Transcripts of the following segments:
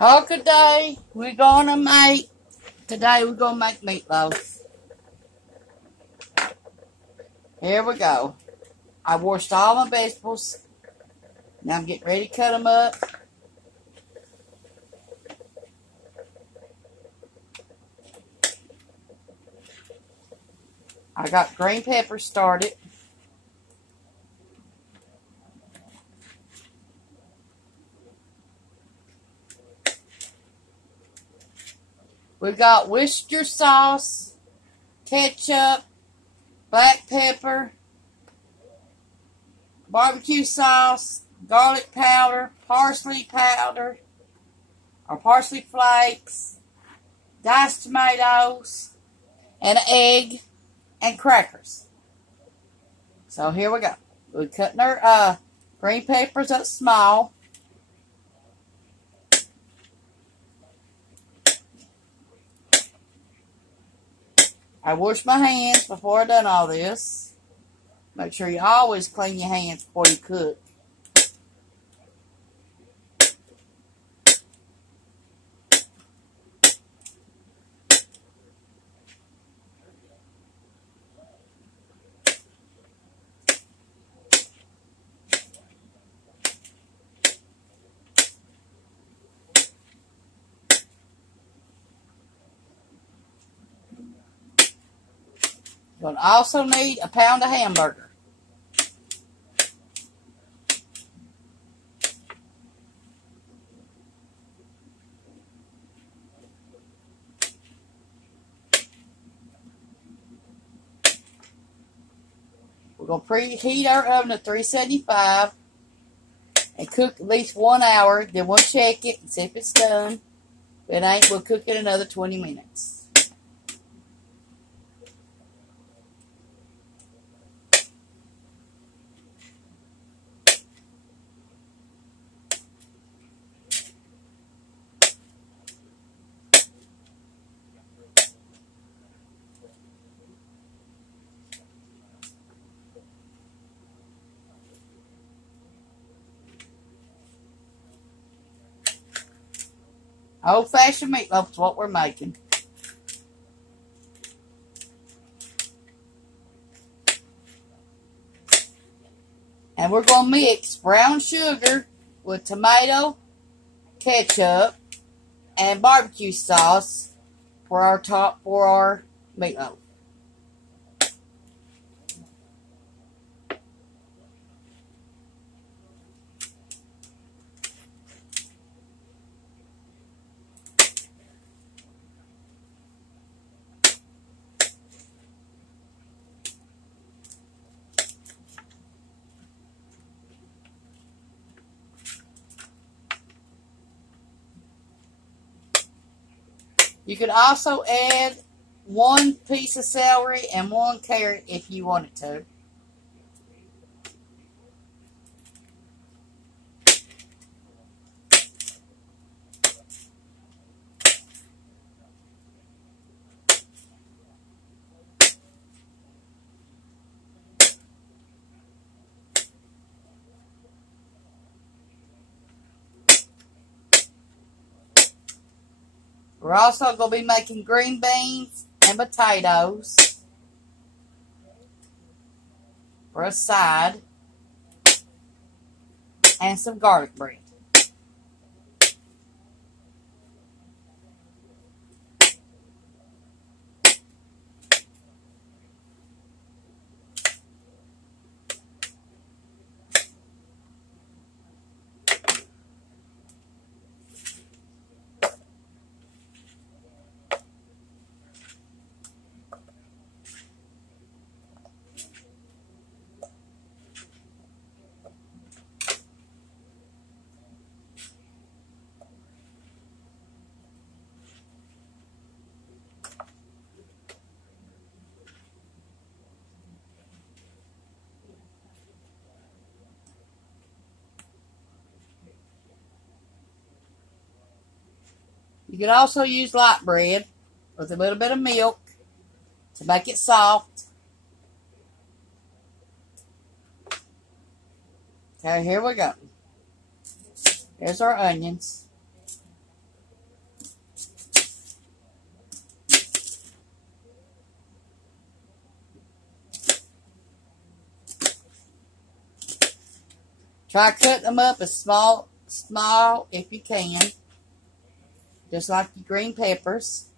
Okay, today we're gonna make meatloaf. Here we go. I washed all my vegetables. Now I'm getting ready to cut them up. I got green peppers started. We got Worcester sauce, ketchup, black pepper, barbecue sauce, garlic powder, or parsley flakes, diced tomatoes, and an egg, and crackers. So here we go. We're cutting our green peppers up small. I washed my hands before I done all this. Make sure you always clean your hands before you cook. You're going to also need a pound of hamburger. We're going to preheat our oven to 375 and cook at least 1 hour. Then we'll check it and see if it's done. If it ain't, we'll cook it another 20 minutes. Old-fashioned meatloaf is what we're making. And we're going to mix brown sugar with tomato, ketchup, and barbecue sauce for our meatloaf. You could also add 1 piece of celery and 1 carrot if you wanted to. We're also going to be making green beans and potatoes for a side, and some garlic bread. You can also use light bread with a little bit of milk to make it soft. Okay, here we go. Here's our onions. Try cutting them up as small if you can. Just like your green peppers.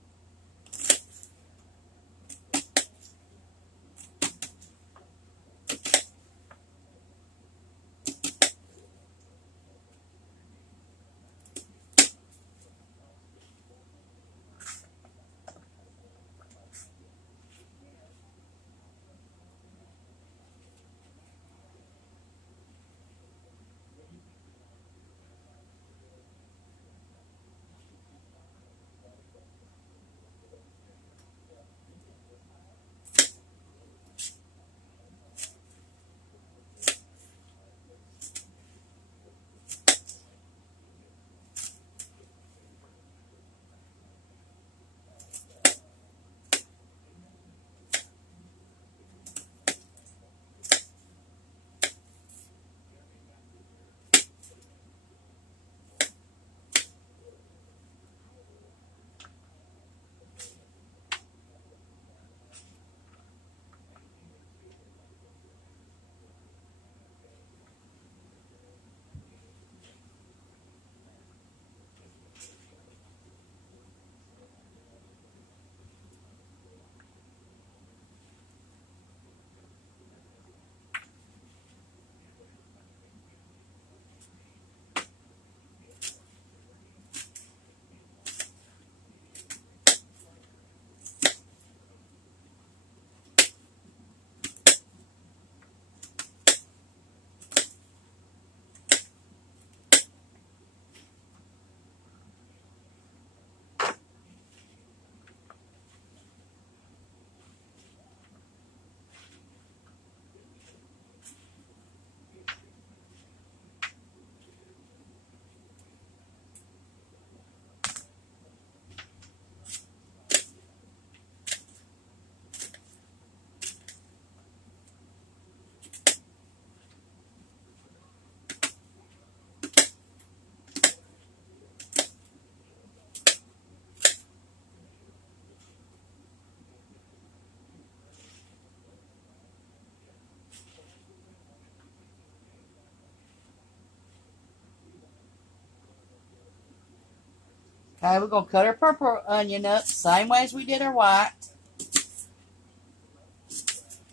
Okay, we're going to cut our purple onion up the same way as we did our white.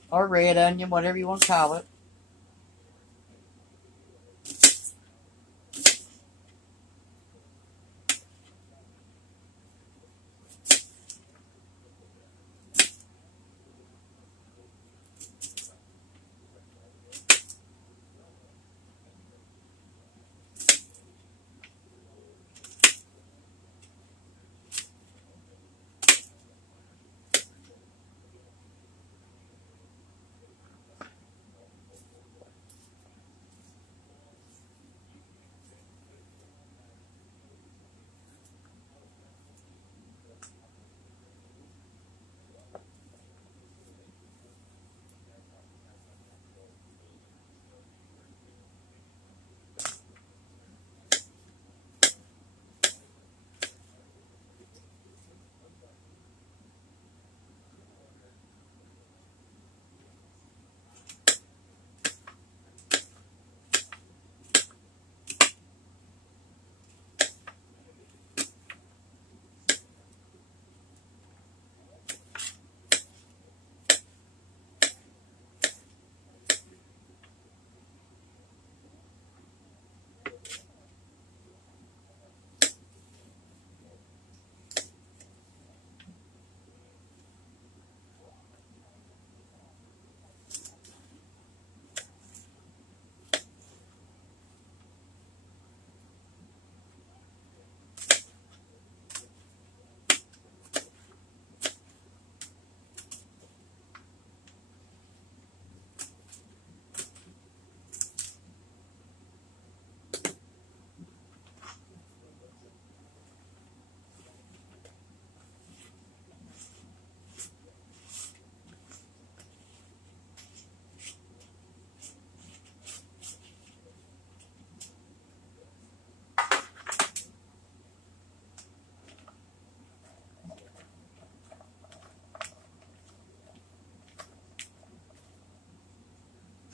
Or red onion, whatever you want to call it.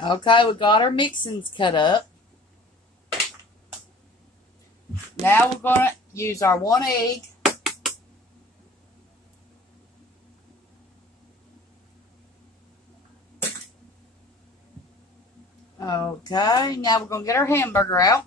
Okay, we got our mixings cut up. Now we're going to use our 1 egg. Okay, now we're going to get our hamburger out.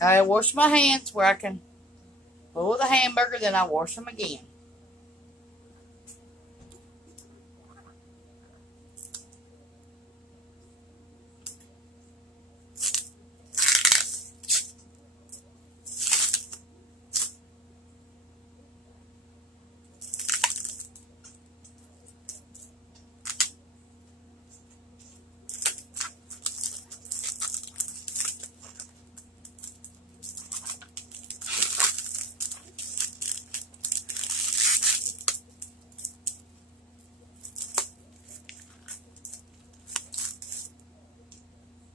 I wash my hands where I can pull the hamburger, then I wash them again.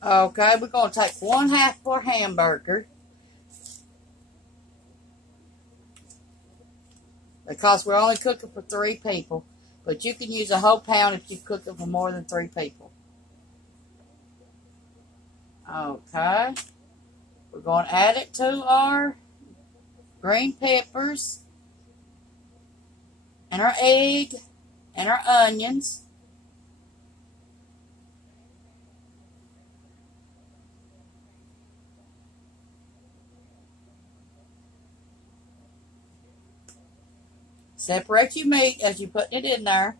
Okay, we're going to take 1/2 for hamburger. Because we're only cooking for 3 people. But you can use a whole pound if you're cooking for more than 3 people. Okay. We're going to add it to our green peppers and our egg and our onions. Separate your meat as you're putting it in there.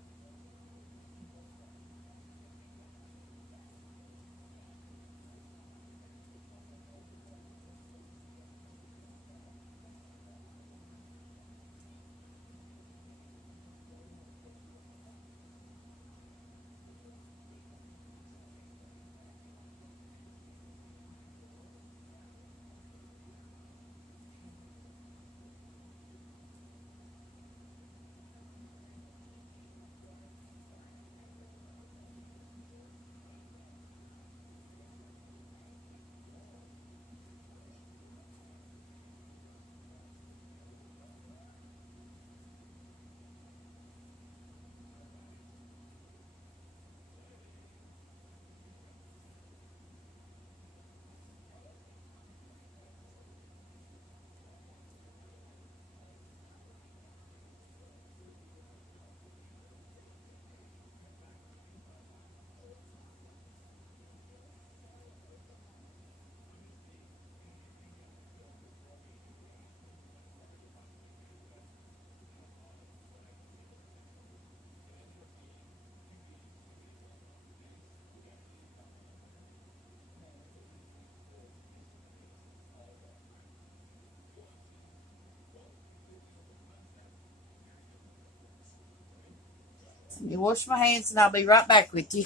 Let me wash my hands and I'll be right back with you.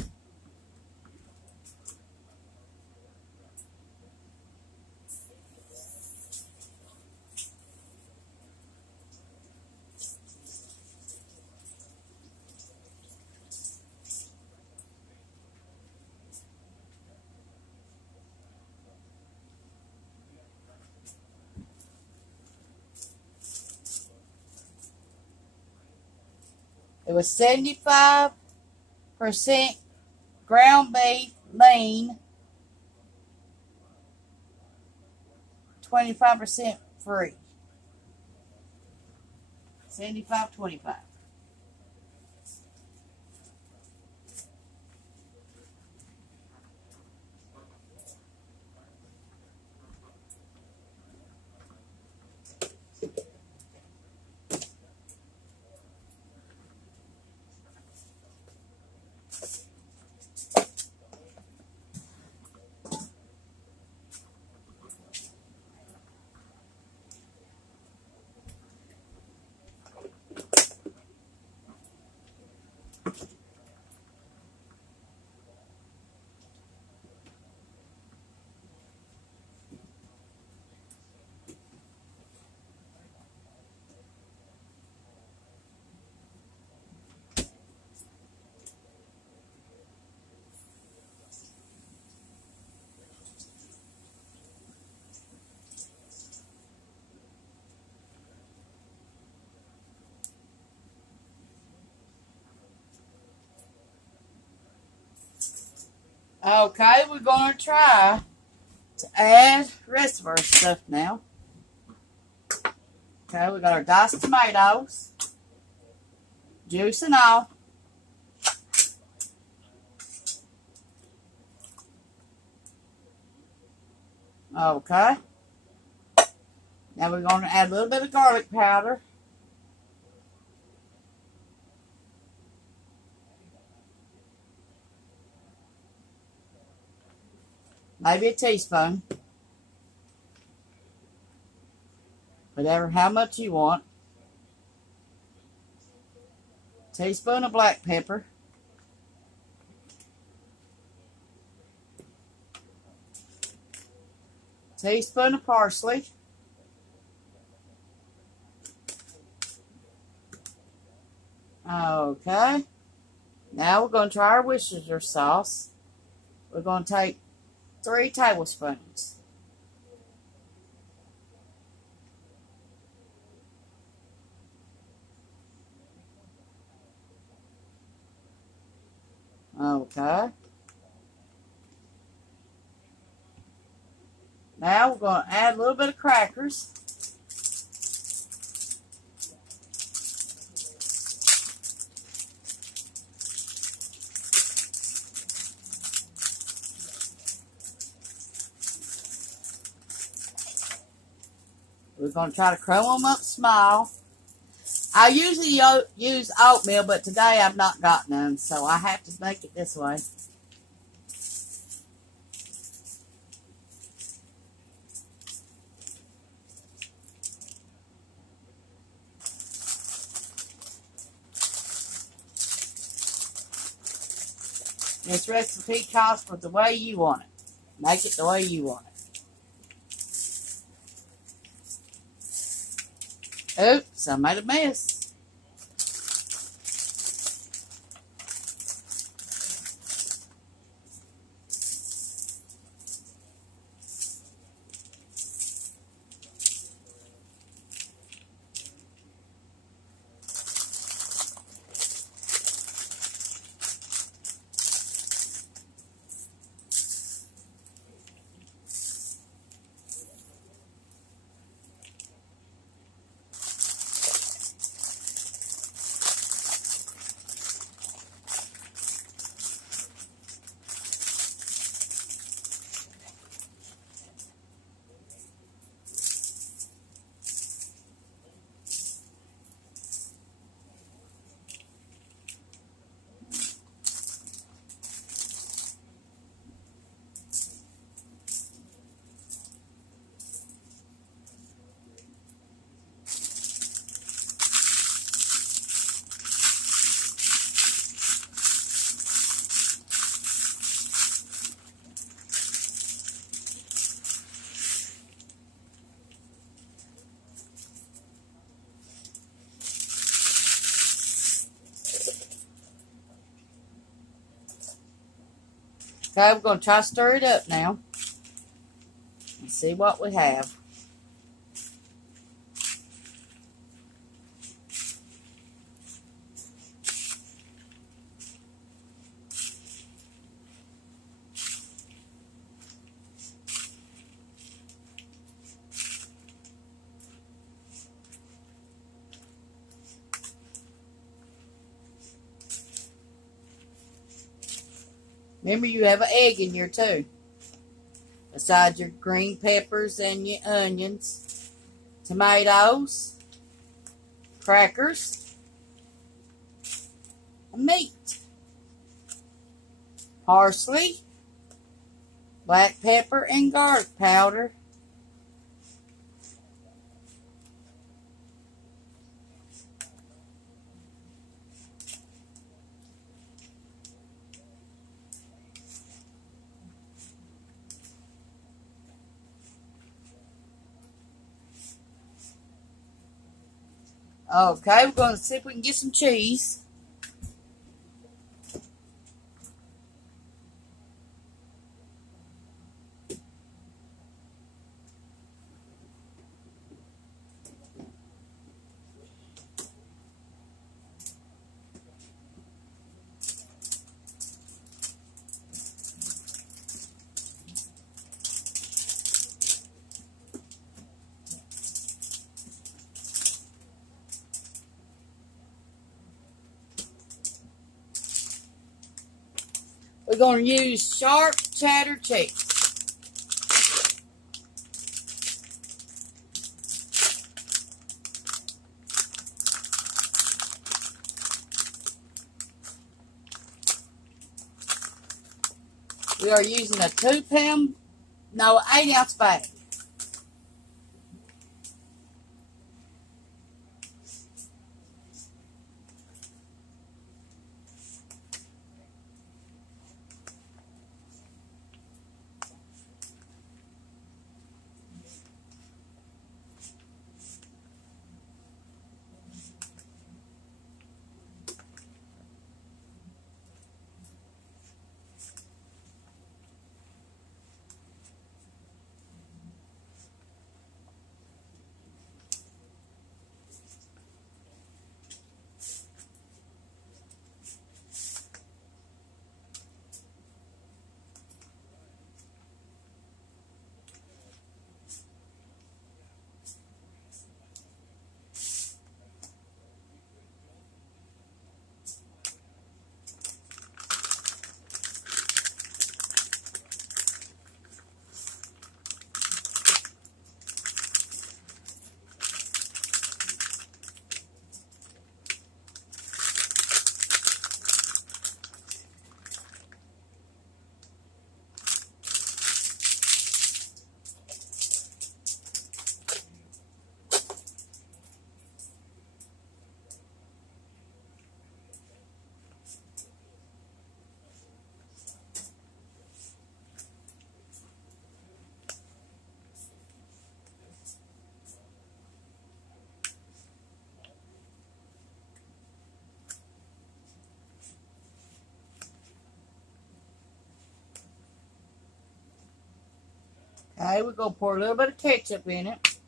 It was 75% ground beef, lean, 25% free. 75-25. Okay, we're going to try to add the rest of our stuff now. Okay, we got our diced tomatoes, juice and all. Okay. Now we're going to add a little bit of garlic powder. Maybe a teaspoon. Whatever, how much you want. Teaspoon of black pepper. Teaspoon of parsley. Okay. Now we're going to try our Worcestershire sauce. We're going to take 3 tablespoons. Okay. Now we're going to add a little bit of crackers. We're going to try to crumble them up small. I usually use oatmeal, but today I've not got none, so I have to make it this way. This recipe calls for the way you want it. Make it the way you want it. Oops, I made a mess. Okay, we're going to try to stir it up now and see what we have. Remember, you have an egg in here too. Besides your green peppers and your onions, tomatoes, crackers, and meat. Parsley, black pepper, and garlic powder. Okay, we're going to see if we can get some cheese. We're going to use sharp cheddar cheese. We are using a 8-ounce bag. Okay, we're going to pour a little bit of ketchup in it.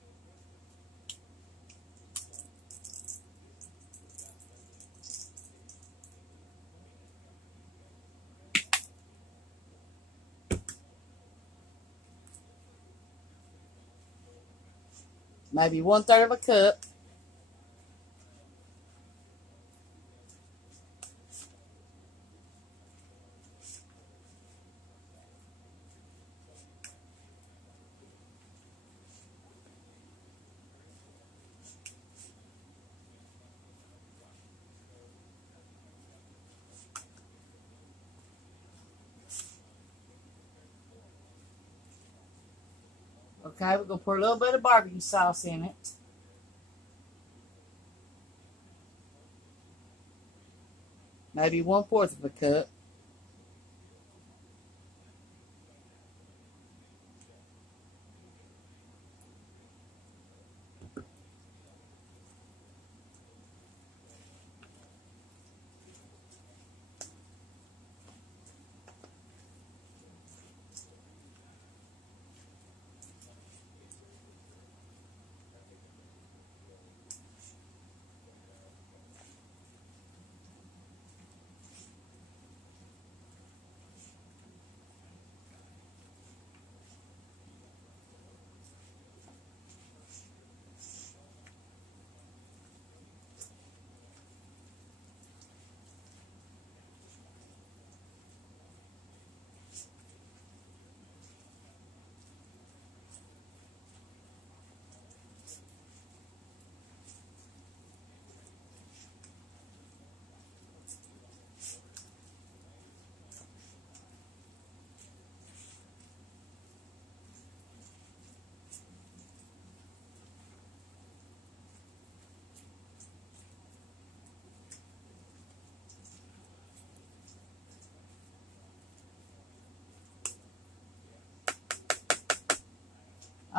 Maybe 1/3 of a cup. Okay, we're going to pour a little bit of barbecue sauce in it. Maybe 1/4 of a cup.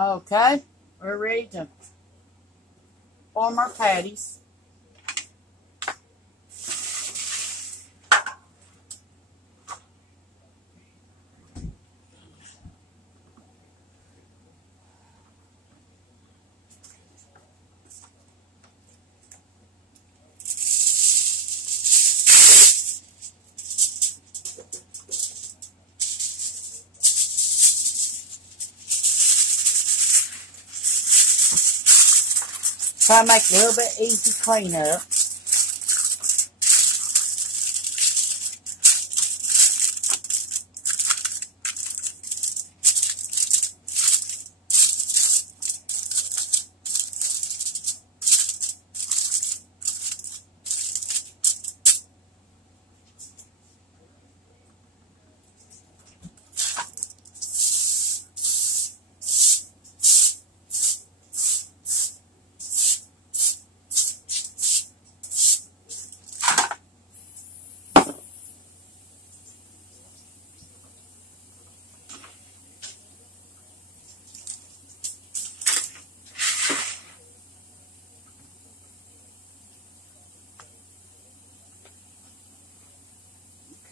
Okay, we're ready to form our patties. Try to make it a little bit easy cleanup.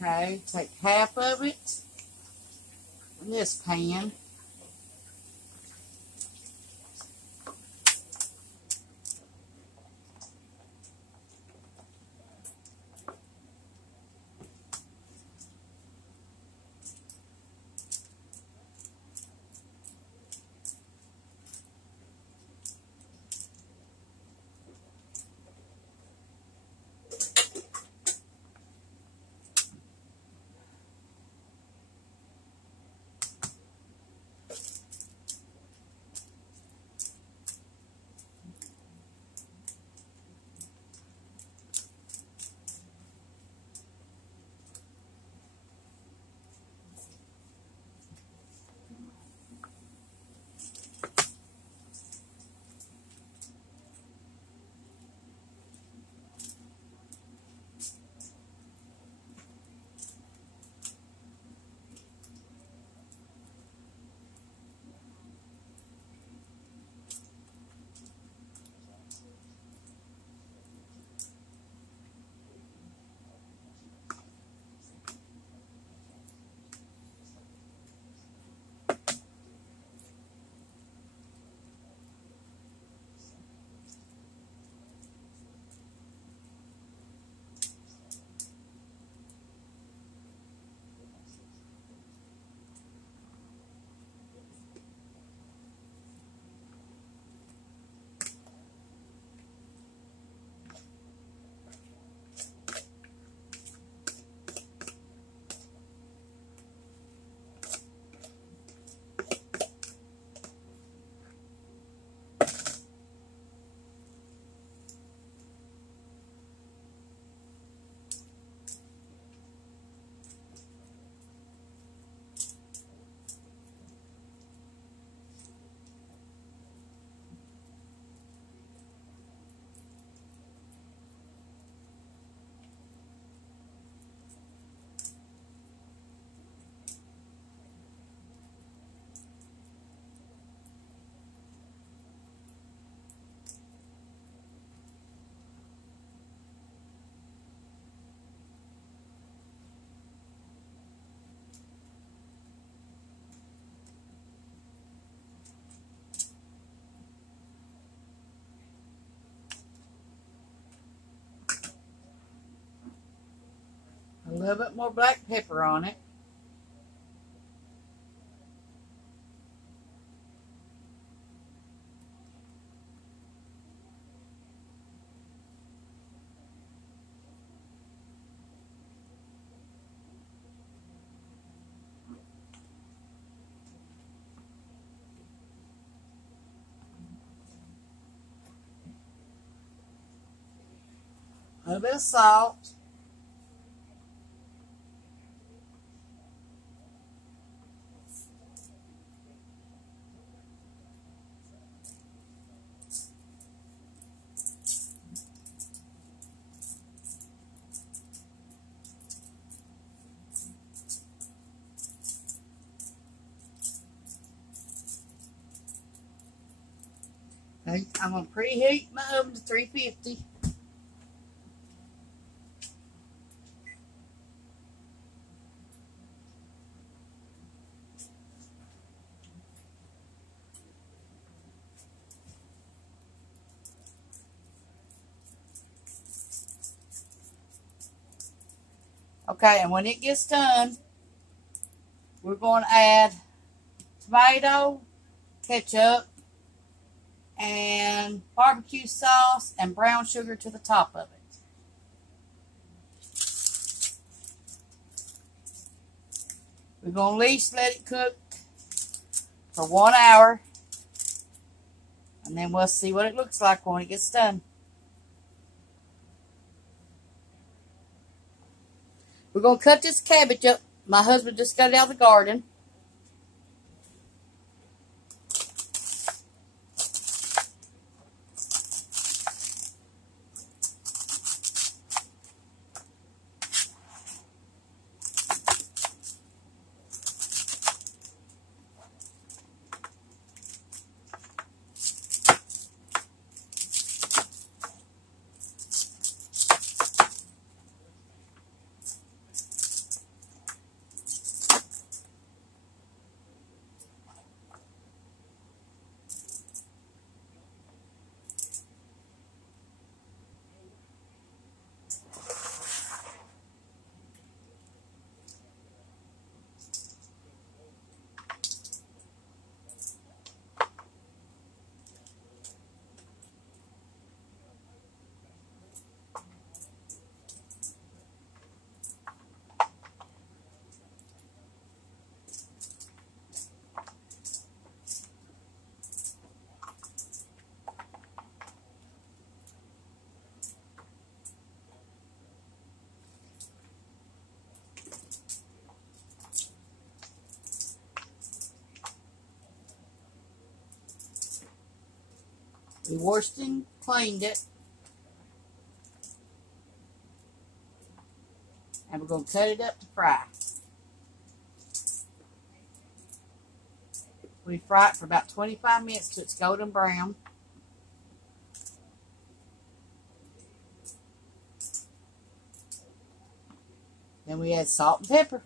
Okay, take half of it in this pan. A little bit more black pepper on it. A little bit of salt. Okay, I'm going to preheat my oven to 350. Okay, and when it gets done, we're going to add tomato, ketchup, and barbecue sauce and brown sugar to the top of it. We're going to at least let it cook for 1 hour, and then we'll see what it looks like when it gets done. We're going to cut this cabbage up. My husband just got it out of the garden. We washed and cleaned it. And we're going to cut it up to fry. We fry it for about 25 minutes till it's golden brown. Then we add salt and pepper.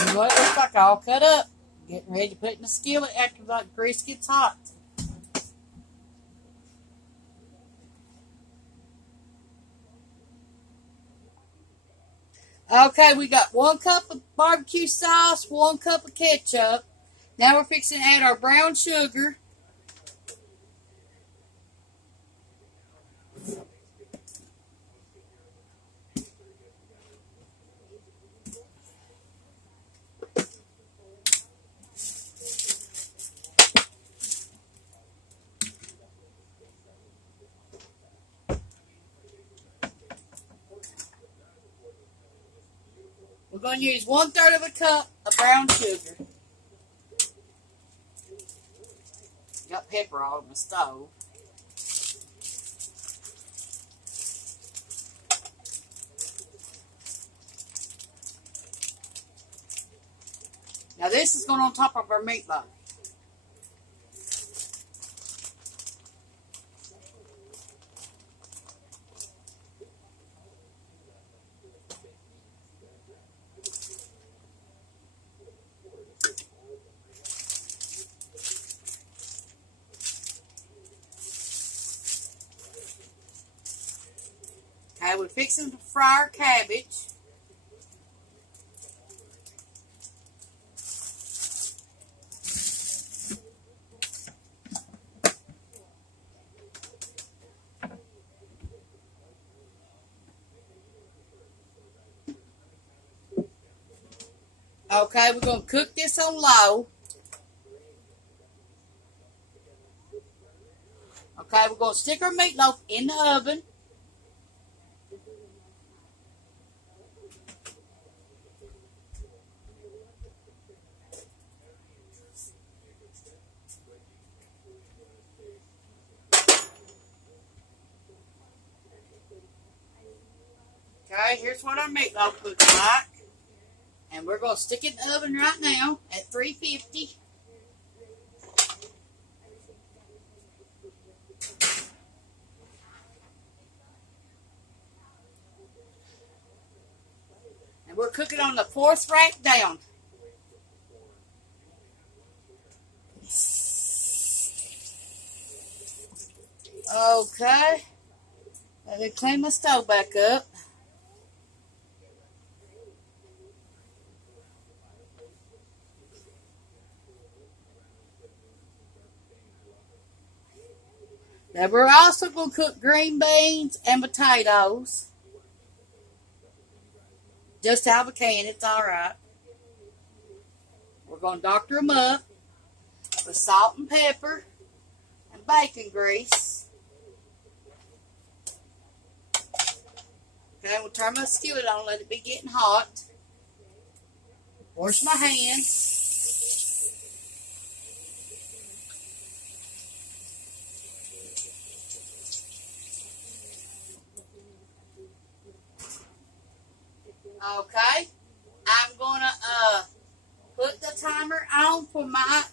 And what it looks like all cut up. Getting ready to put in the skillet after the grease gets hot. Okay, we got 1 cup of barbecue sauce, 1 cup of ketchup. Now we're fixing to add our brown sugar. We're going to use 1/3 of a cup of brown sugar. Got pepper all over my stove. Now this is going on top of our meatloaf. Okay, we're fixing to fry our cabbage. Okay, we're going to cook this on low. Okay, we're going to stick our meatloaf in the oven. Okay, here's what our meatloaf looks like. And we're going to stick it in the oven right now at 350. And we're cooking on the 4th rack down. Okay. Let me clean my stove back up. Now we're also going to cook green beans and potatoes. Just out of a can, it's alright. We're going to doctor them up with salt and pepper and bacon grease. Okay, we'll turn my skillet on, let it be getting hot. Wash my hands. Okay, I'm going to put the timer on for my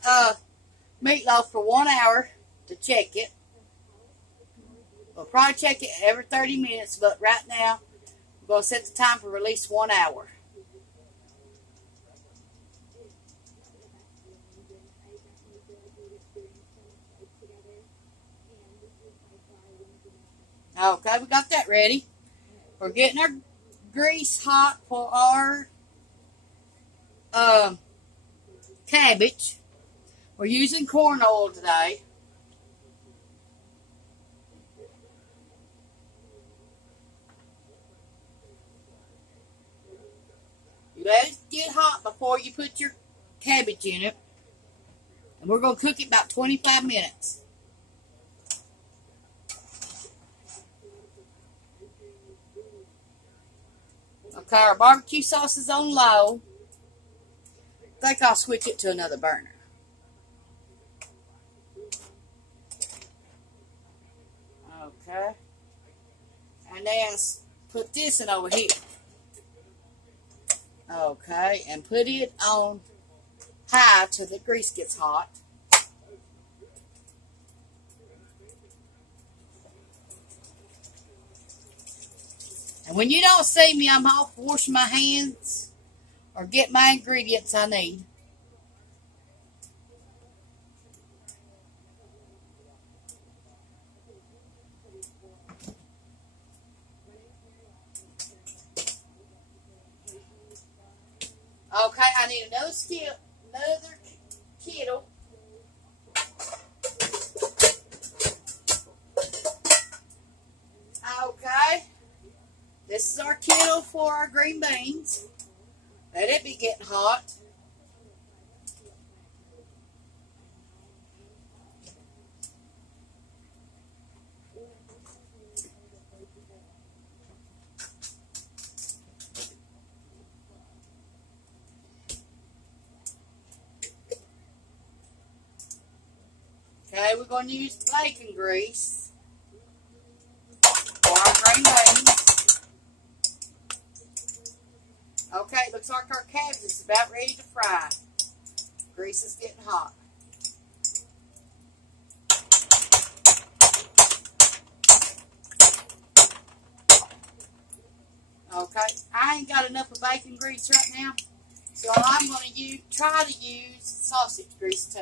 meatloaf for 1 hour to check it. We'll probably check it every 30 minutes, but right now, I'm going to set the time for at least 1 hour. Okay, we got that ready. We're getting our grease hot for our cabbage. We're using corn oil today. You let it get hot before you put your cabbage in it. And we're going to cook it about 25 minutes. Okay, our barbecue sauce is on low. I think I'll switch it to another burner. Okay. And then put this in over here. Okay, and put it on high till the grease gets hot. And when you don't see me, I'm off washing my hands or get my ingredients I need. Okay, I need another kettle. Okay. This is our kettle for our green beans. Let it be getting hot. Okay, we're going to use bacon grease for our green beans. Okay, it looks like our cabbage is about ready to fry. Grease is getting hot. Okay, I ain't got enough of bacon grease right now, so I'm going to try to use sausage grease too.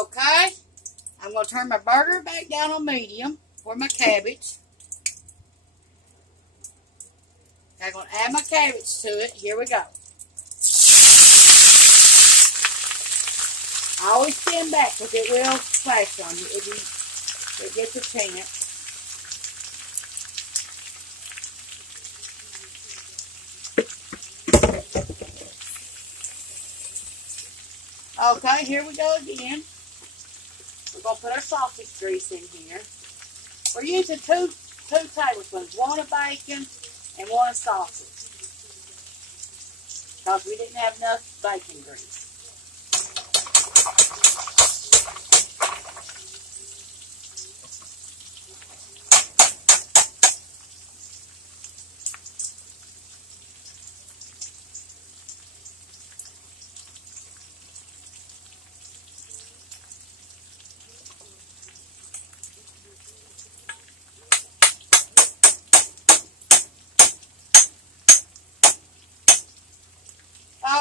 Okay, I'm going to turn my burner back down on medium for my cabbage. I'm going to add my cabbage to it. Here we go. I always stand back because it will splash on you if you get the chance. Okay, here we go again. We're going to put our sausage grease in here. We're using two tablespoons, one of bacon and one of sausage, because we didn't have enough bacon grease.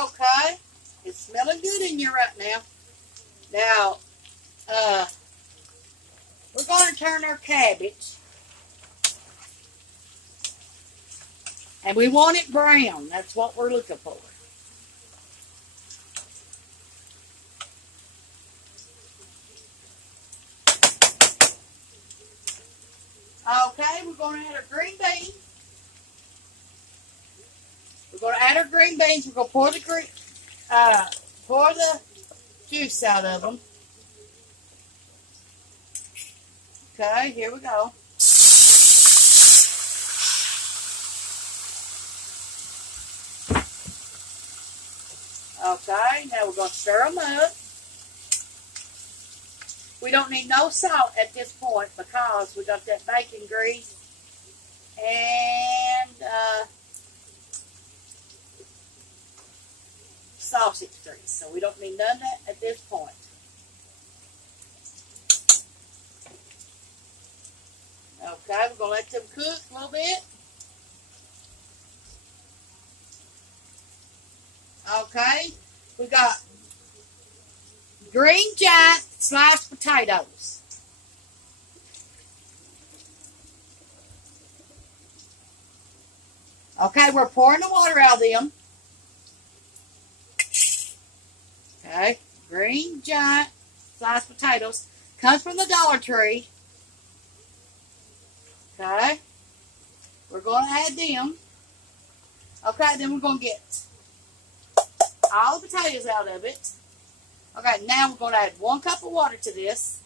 Okay, it's smelling good in here right now. Now, we're going to turn our cabbage, and we want it brown. That's what we're looking for. Okay, we're going to add our green beans. We're going to add our green beans. We're going to pour the juice out of them. Okay, here we go. Okay, now we're going to stir them up. We don't need no salt at this point because we got that bacon grease and sausage grease. So we don't need none of that at this point. Okay, we're going to let them cook a little bit. Okay, we got green giant sliced potatoes. Okay, we're pouring the water out of them. Okay, green giant sliced potatoes. Comes from the Dollar Tree. Okay, we're going to add them. Okay, then we're going to get all the potatoes out of it. Okay, now we're going to add 1 cup of water to this.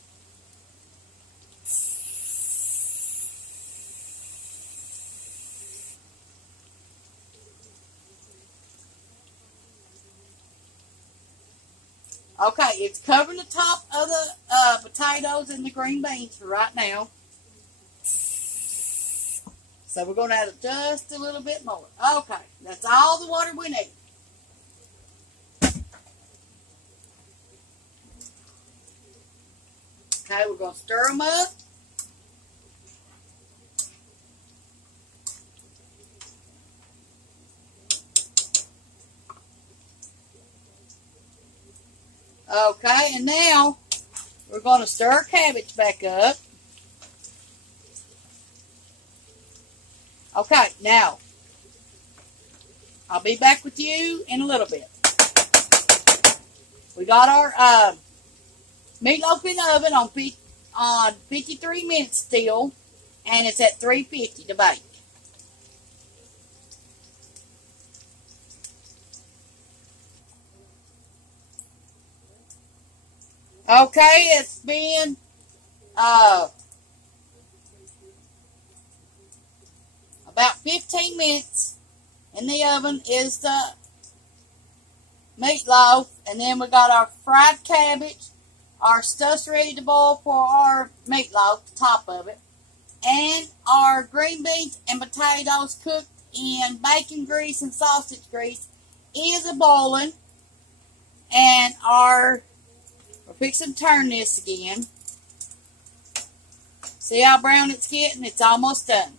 Okay, it's covering the top of the potatoes and the green beans for right now. So we're going to add just a little bit more. Okay, that's all the water we need. Okay, we're going to stir them up. Okay, and now we're going to stir our cabbage back up. Okay, now I'll be back with you in a little bit. We got our meatloaf in the oven on 53 minutes still, and it's at 350 to bake. Okay, it's been about 15 minutes in the oven is the meatloaf, and then we got our fried cabbage. Our stuff's ready to boil for our meatloaf, the top of it. And our green beans and potatoes cooked in bacon grease and sausage grease is a-boiling. And we're fixing to turn this again. See how brown it's getting? It's almost done.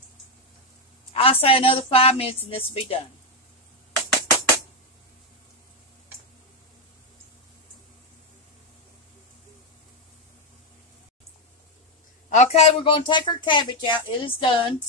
I'll say another 5 minutes and this will be done. Okay, we're going to take our cabbage out. It is done.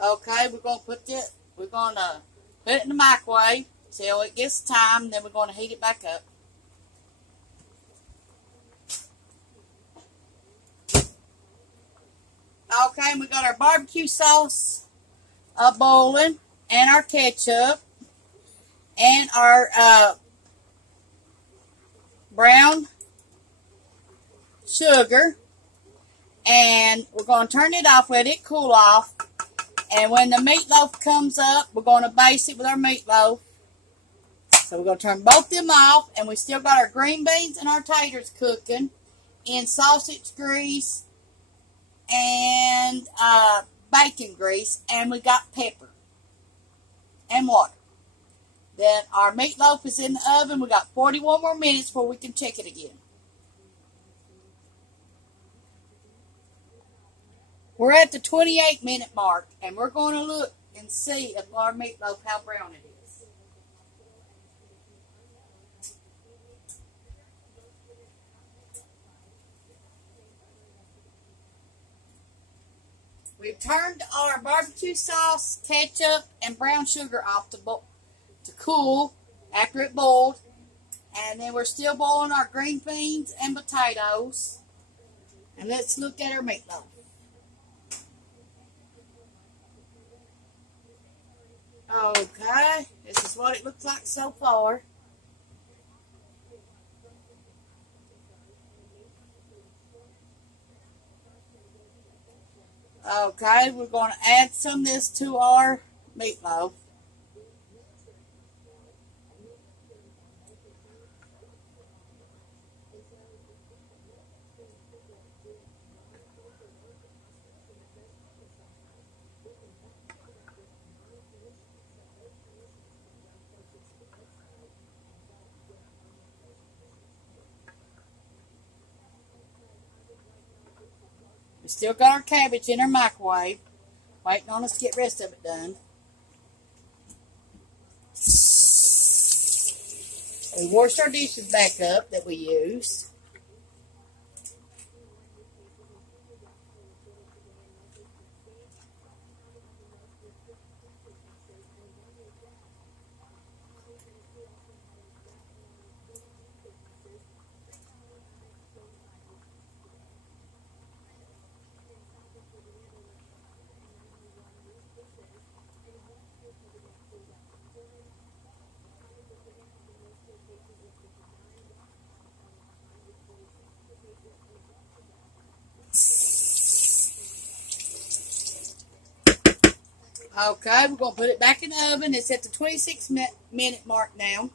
Okay, we're gonna put it in the microwave till it gets time, then we're gonna heat it back up. Okay, we got our barbecue sauce boiling, and our ketchup, and our brown sugar, and we're going to turn it off, let it cool off, and when the meatloaf comes up, we're going to baste it with our meatloaf. So we're going to turn both of them off, and we still got our green beans and our taters cooking in sausage grease and bacon grease, and we got pepper and water. Then our meatloaf is in the oven. We got 41 more minutes before we can check it again. We're at the 28-minute mark, and we're going to look and see if our meatloaf, how brown it is. We've turned our barbecue sauce, ketchup, and brown sugar off to cool after it boiled. And then we're still boiling our green beans and potatoes. And let's look at our meatloaf. Okay, this is what it looks like so far. Okay, we're going to add some of this to our meatloaf. We still got our cabbage in our microwave, waiting on us to get the rest of it done. We washed our dishes back up that we used. Okay, we're going to put it back in the oven. It's at the 26-minute mark now.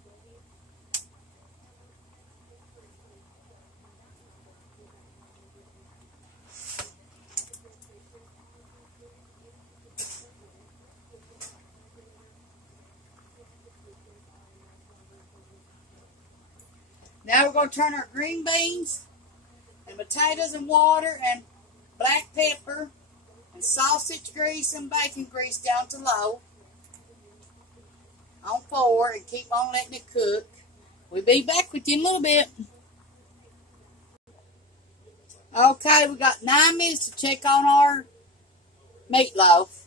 Now we're going to turn our green beans and potatoes and water and black pepper and sausage grease and bacon grease down to low on 4 and keep on letting it cook. We'll be back with you in a little bit. Okay, we got 9 minutes to check on our meatloaf.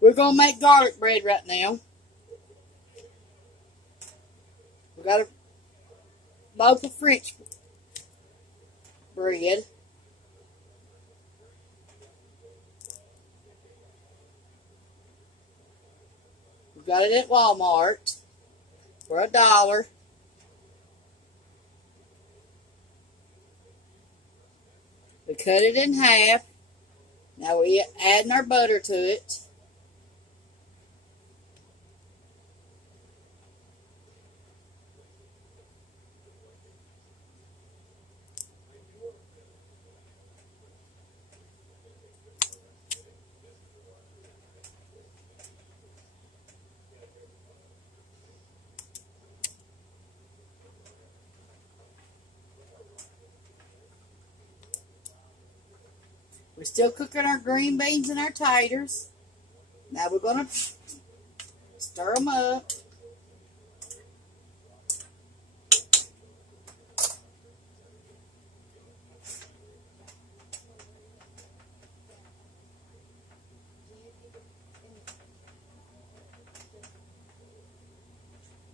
We're going to make garlic bread right now. We got a loaf of French bread. We got it at Walmart for $1. We cut it in half. Now we're adding our butter to it. We're still cooking our green beans and our taters. Now we're going to stir them up.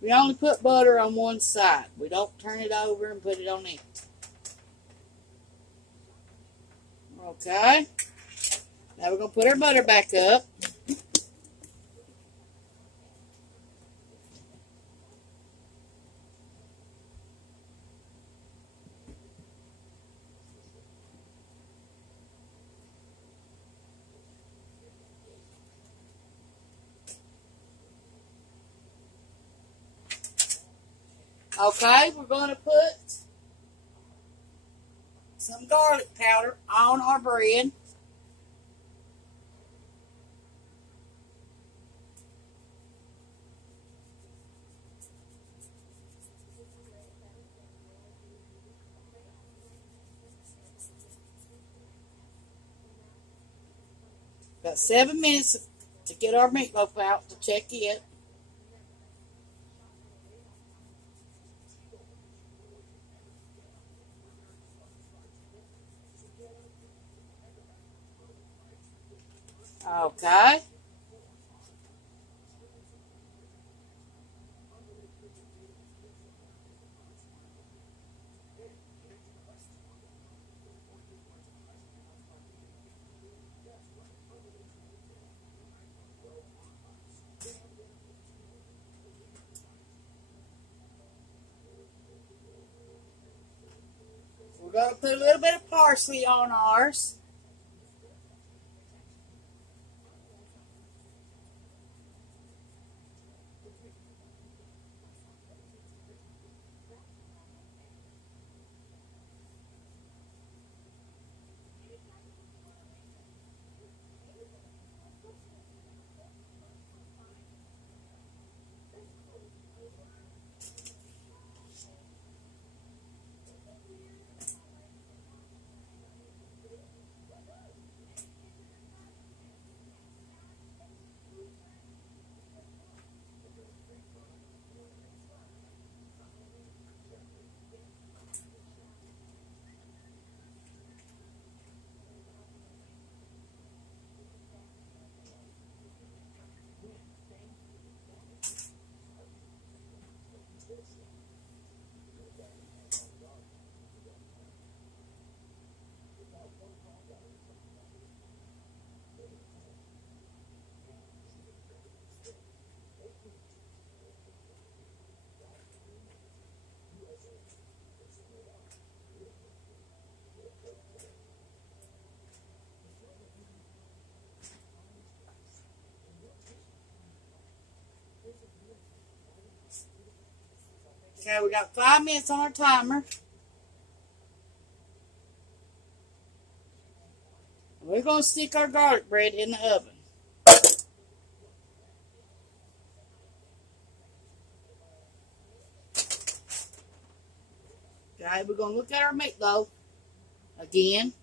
We only put butter on one side. We don't turn it over and put it on it. Okay. Now we're going to put our butter back up. Okay, we're going to put some garlic powder on our bread. About 7 minutes to get our meatloaf out to check it. Okay. We're going to put a little bit of parsley on ours. Okay, we got 5 minutes on our timer. We're going to stick our garlic bread in the oven. Okay, we're going to look at our meatloaf again.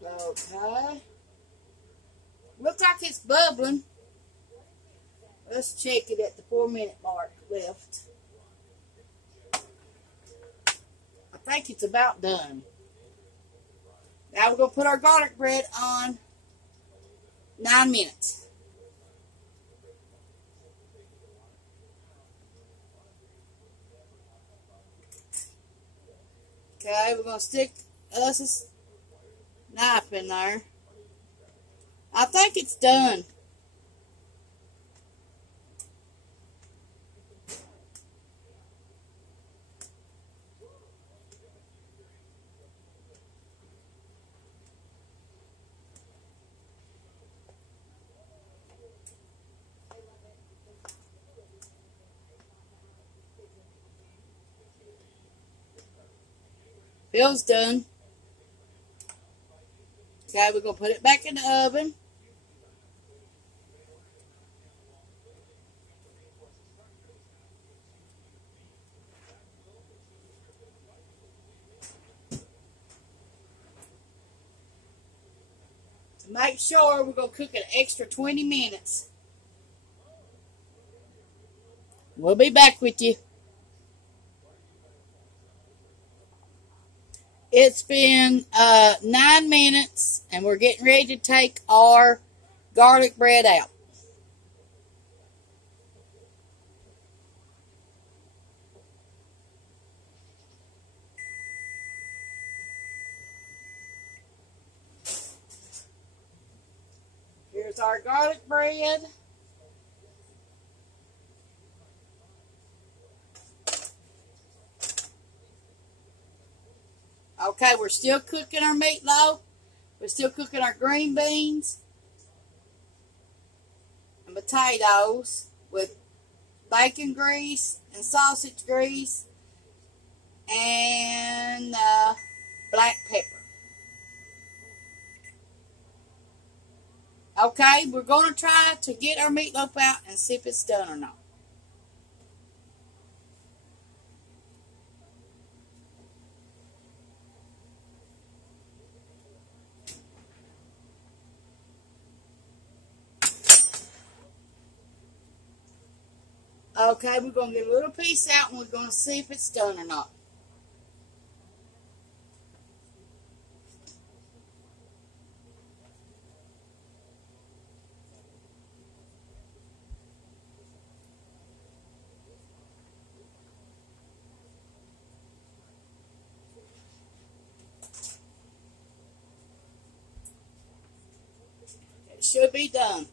Okay. Looks like it's bubbling. Let's check it at the 4-minute mark left. I think it's about done. Now we're going to put our garlic bread on 9 minutes. Okay, we're going to stick us a knife in there. I think it's done. Feels done. Okay, we're going to put it back in the oven. To make sure, we're going to cook an extra 20 minutes. We'll be back with you. It's been 9 minutes, and we're getting ready to take our garlic bread out. Here's our garlic bread. Okay, we're still cooking our meatloaf. We're still cooking our green beans and potatoes with bacon grease and sausage grease and black pepper. Okay, we're going to try to get our meatloaf out and see if it's done or not. Okay, we're going to get a little piece out and we're going to see if it's done or not. It should be done.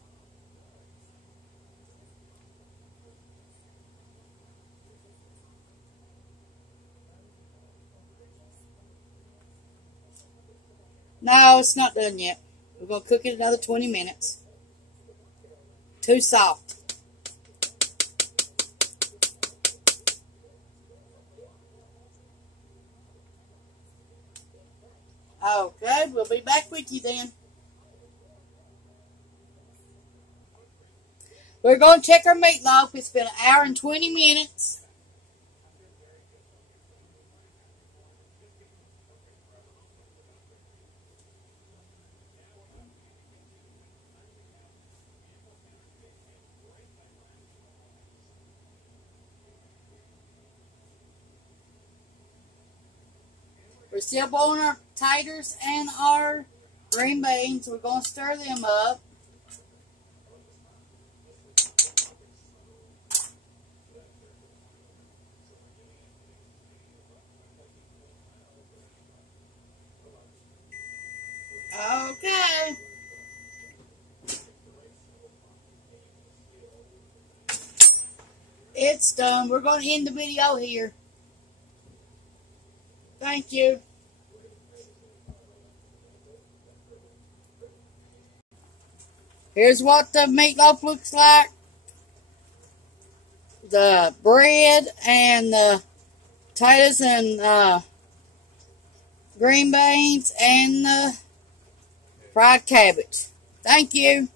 No, it's not done yet. We're going to cook it another 20 minutes. Too soft. Okay, we'll be back with you then. We're going to check our meatloaf. It's been 1 hour and 20 minutes. We're still boiling our taters and our green beans. We're going to stir them up. Okay. It's done. We're going to end the video here. Thank you. Here's what the meatloaf looks like. The bread and the potatoes and green beans and the fried cabbage. Thank you.